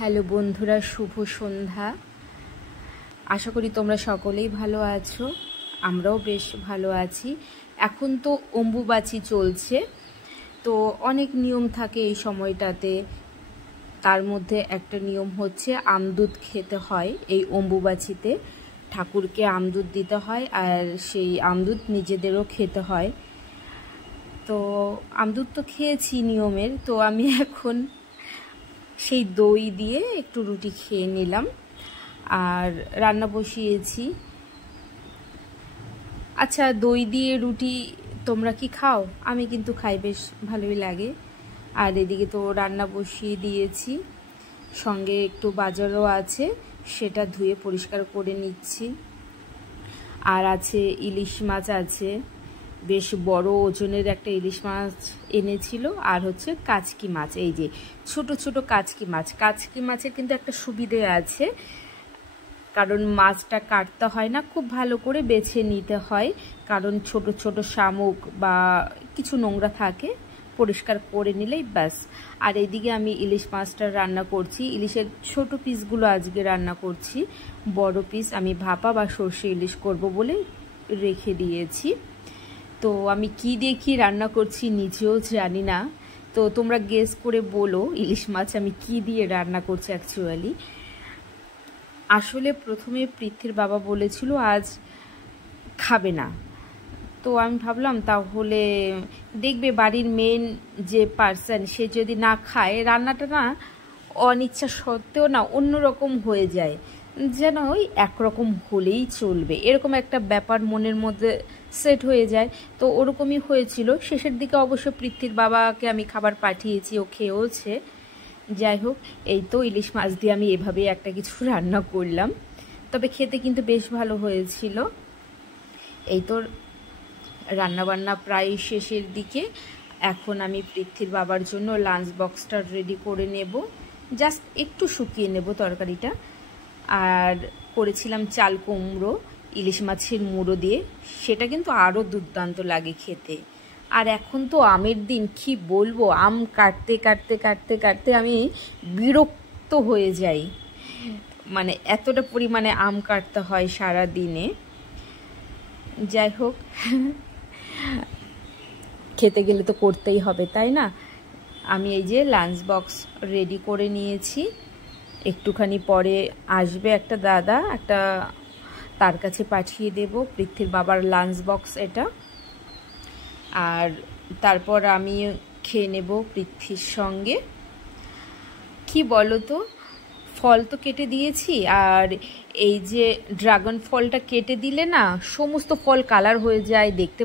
Hello বন্ধুরা, শুভ সন্ধ্যা। আশা করি তোমরা সকলেই ভালো আছো। আমরাও বেশ ভালো আছি। এখন তো অম্বুবাচী চলছে, তো অনেক নিয়ম থাকে এই সময়টাতে। তার মধ্যে একটা নিয়ম হচ্ছে আমদুধ খেতে হয়। এই অম্বুবাচীতে ঠাকুরকে আমদুধ দিতে হয়, আর সেই আমদুধ নিজেদেরও খেতে হয়। তো আমদুধ তো খেয়েছি নিয়মের, তো আমি এখন সেই দই দিয়ে একটু রুটি খেয়ে নিলাম আর রান্না বসিয়েছি। আচ্ছা, দই দিয়ে রুটি তোমরা কি খাও? আমি কিন্তু খাই, বেশ ভালোই লাগে। আর এদিকে তো রান্না বসিয়ে দিয়েছি, সঙ্গে একটু বাজারও আছে, সেটা ধুয়ে পরিষ্কার করে নিচ্ছি। আর আছে ইলিশ মাছ আছে, বেশ বড় ওজনের একটা ইলিশ মাছ এনেছিল। আর হচ্ছে কাচকি মাছ, এই যে ছোট ছোট কাচকি মাছ। কাচকি মাছের কিন্তু একটা সুবিধে আছে, কারণ মাছটা কাটতে হয় না, খুব ভালো করে বেছে নিতে হয়, কারণ ছোট ছোট শামুক বা কিছু নোংরা থাকে, পরিষ্কার করে নিলেই ব্যাস। আর এইদিকে আমি ইলিশ মাছটা রান্না করছি। ইলিশের ছোট পিসগুলো আজকে রান্না করছি, বড় পিস আমি ভাপা বা সর্ষে ইলিশ করব বলে রেখে দিয়েছি। তো আমি কি দিয়ে কি রান্না করছি নিজেও জানি না, তো তোমরা গেস করে বলো ইলিশ মাছ আমি কি দিয়ে রান্না করছি। অ্যাকচুয়ালি আসলে প্রথমে পৃথ্বীর বাবা বলেছিল আজ খাবে না, তো আমি ভাবলাম তাহলে দেখবে বাড়ির মেন যে পার্সন সে যদি না খায়, রান্নাটা না অনিচ্ছা সত্ত্বেও না অন্যরকম হয়ে যায়, যেন ওই একরকম হলেই চলবে, এরকম একটা ব্যাপার মনের মধ্যে সেট হয়ে যায়। তো ওরকমই হয়েছিল। শেষের দিকে অবশ্য পৃথ্বীর বাবাকে আমি খাবার পাঠিয়েছি, ও খেয়েওছে। যাই হোক, এই তো ইলিশ মাছ দিয়ে আমি এভাবেই একটা কিছু রান্না করলাম, তবে খেতে কিন্তু বেশ ভালো হয়েছিল। এই তো রান্নাবান্না প্রায় শেষের দিকে। এখন আমি পৃথ্বীর বাবার জন্য লাঞ্চ বক্সটা রেডি করে নেব, জাস্ট একটু শুকিয়ে নেব তরকারিটা। আর করেছিলাম চাল কুমড়ো ইলিশ মাছের মুড়ো দিয়ে, সেটা কিন্তু আরও দুর্দান্ত লাগে খেতে। আর এখন তো আমের দিন, কি বলবো, আম কাটতে কাটতে কাটতে কাটতে আমি বিরক্ত হয়ে যাই, মানে এতটা পরিমাণে আম কাটতে হয় সারা দিনে। যাই হোক, খেতে গেলে তো করতেই হবে, তাই না? আমি এই যে লাঞ্চ বক্স রেডি করে নিয়েছি। একটুখানি পরে আসবে একটা দাদা, তার কাছে পাঠিয়ে দেব পৃথ্বীর বাবার লাঞ্চ বক্স এটা। আর তারপর আমি খেয়ে নেব পৃথ্বীর সঙ্গে। কি বলো তো, ফল তো কেটে দিয়েছি, আর এই যে ড্রাগন ফলটা কেটে দিলে না সমস্ত ফল কালার হয়ে যায়, দেখতে